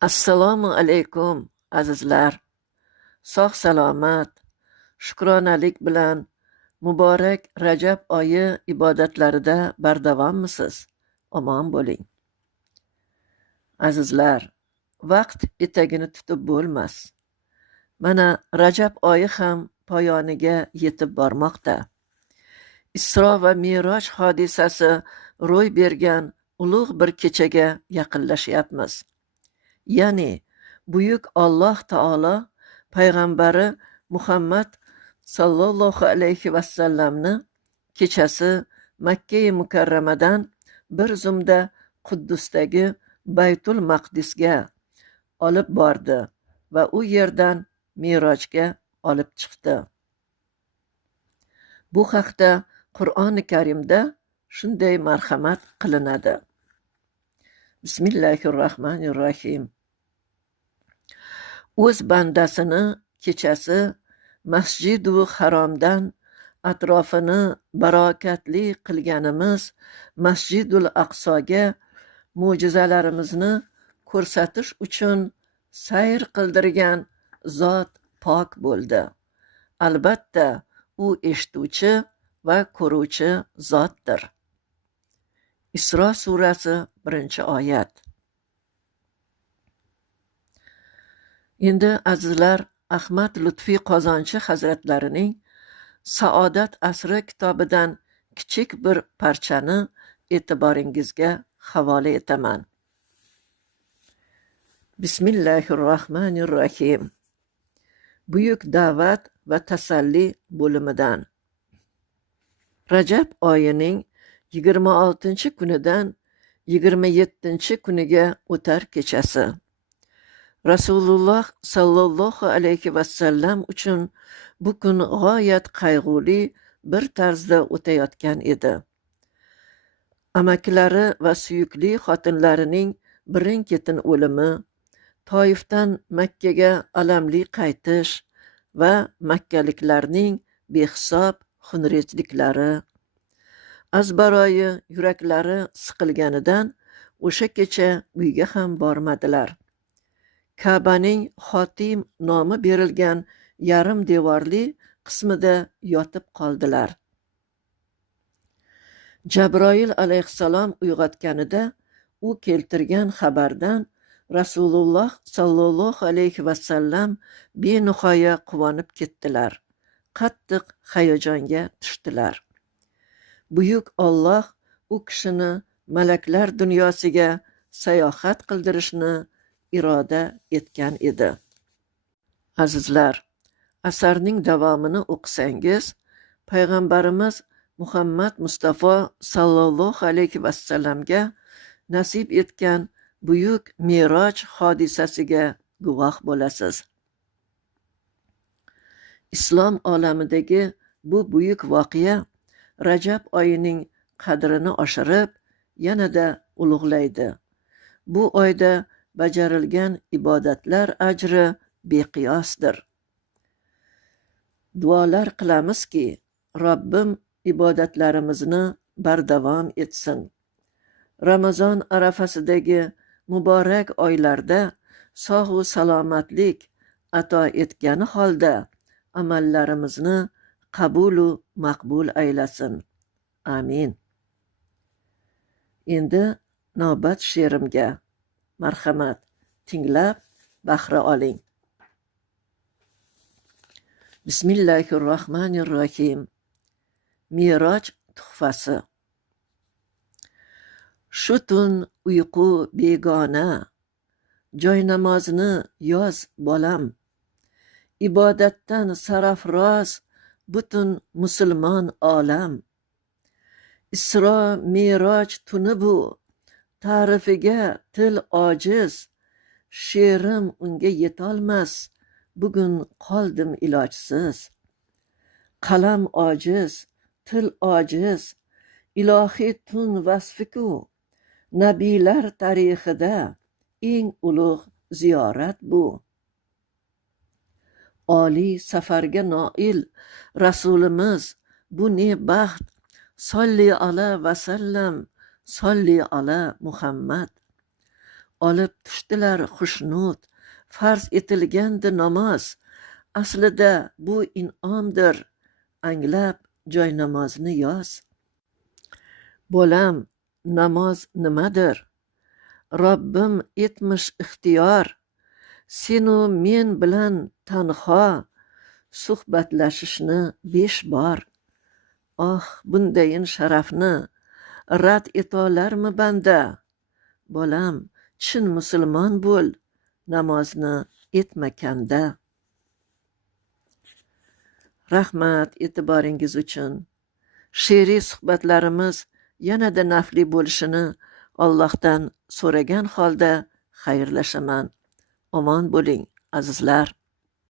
Assalomu alaykum azizlar. Sog' salomat, shukronalik bilan muborak Rajab oyi ibodatlarida bardavommisiz? Omon bo'ling. Azizlar, vaqt etagini tutib bo'lmas. Mana Rajab oyi ham poyoniga yetib bormoqda. Isro va Mi'roj hodisasi ro'y bergan ulug' bir kechaga yaqinlashyapmiz. Ya'ni buyuk Alloh taolo payg'ambari Muhammad sallallohu alayhi vasallamni kechasi Makka-i Mukarramadan bir zumda Quddusdagi Baytul Maqdisga olib bordi va u yerdan Mi'rojga olib chiqdi. Bu haqda Qur'oni Karimda shunday marhamat qilinadi. Bismillahirrohmanirrohim. O'z bandasini kechasi Masjidu Haromdan atrofini barokatli qilganimiz Masjidul Aqsoga mo'jizalarimizni ko'rsatish uchun sayr qildirgan zot pok bo'ldi. Albatta, u eshituvchi va ko'ruvchi zotdir. Isro surasi 1-oyat. Endi azizlar, Ahmad Lutfiy Qozonchi hazratlarining Saodat asri kitobidan kichik bir parchani e'tiboringizga havola etaman. Bismillahirrohmanirrohim. Buyuk da'vat va tasalli bo'limidan. Rajab oyining 26-kunidan 27-kuniga o'tar kechasi. Rasululloh sallallohu alayhi vasallam uchun bu kun g'oyat qayg'uli bir tarzda o'tayotgan edi. Amakilari va suyukli xotinlarining birin-ketin o'limi, Toifdan Makkaga alamli qaytish va makkaliklarning behisob xunrezliklari. Azbaroyi yuraklari siqilganidan o'sha kecha uyga ham bormadilar. Ka'baning Xotim nomi berilgan yarim devorli qismida yotib qoldilar. Jabroil alayhissalom uyg'otganida u keltirgan xabardan Rasululloh sallallohu alayhi vasallam benihoya quvonib ketdilar. Qattiq hayajonga tushdilar. Buyuk Alloh u kishini malaklar dunyosiga sayohat qildirishni iroda etgan edi. Azizlar, asarning davomini o'qisangiz, payg'ambarimiz Muhammad Mustafa sallallohu alayhi vasallamga nasib etgan buyuk Mi'roj hodisasiga guvoh bo'lasiz. Islom olamidagi bu buyuk voqea Rajab oyining qadrini oshirib, yanada ulug'laydi. Bu oyda bajarilgan ibodatlar ajri beqiyosdir. Duolar qilamizki, Robbim ibodatlarimizni bardavom etsin. Ramazon arafasidagi muborak oylarda sog'-u salomatlik ato etgani holda amallarimizni qabulu maqbul aylasin. Amin. Endi navbat she'rimga. Marhamat, tinglab bahra oling. Bismillahirrohmanirrohim. Mi'roj tuhfasi. Shu tun uyqu begona, joy namozni yoz bolam. Ibodatdan sarafroz butun musulmon olam. Isro Mi'roj tuni bu, ta'rifiga til ojiz. She'rim unga yetolmas, bugun qoldim ilojsiz. Qalam ojiz, til ojiz, ilohiy tun vasfiku. Nabiylar tarixida eng ulug' ziyorat bu. Oliy safarga noil Rasulimiz bu ne baxt. Solli ala vasallam, solli ala Muhammad. olib tushdilar xushnud. Farz etilgandi namoz, aslida bu in'omdir. Anglab joy namozni yoz. Bolam, namoz nimadir? Robbim etmish ixtiyor. Senu men bilan tanho suhbatlashishni 5 bor. Oh, bundayin sharafni rad etolarmi banda? Bolam, chin musulmon bo'l, namozni etma kanda. Rahmat e'tiboringiz uchun. She'riy suhbatlarimiz yanada nafli bo'lishini Allohdan so'ragan holda xayrlashaman. Omon bo'ling, azizlar.